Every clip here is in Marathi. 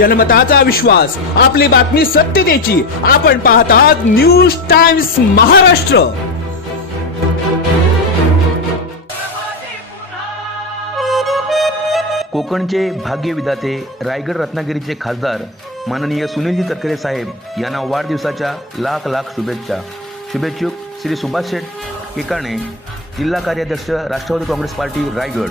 जनमताचा विश्वास आपली बातमी सत्यतेची आपण पाहतात न्यूज टाइम्स महाराष्ट्र. कोकणचे भाग्यविधाते रायगड रत्नागिरीचे खासदार माननीय सुनीलजी तटकरे साहेब यांना वाढदिवसाच्या लाख लाख शुभेच्छा. शुभेच्छुक श्री सुभाष शेठ केकाणे जिल्हा कार्याध्यक्ष राष्ट्रवादी काँग्रेस पार्टी रायगड.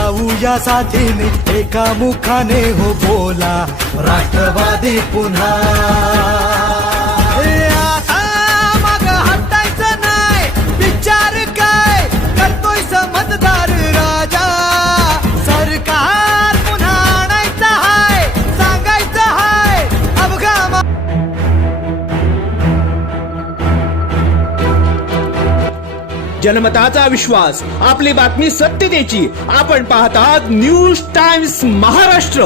जाऊया साथीने एका मुखाने हो बोला. राष्ट्रवादी पुन्हा. जनमताचा विश्वास आपली बातमी सत्यतेची आपण पाहतात न्यूज टाइम्स महाराष्ट्र.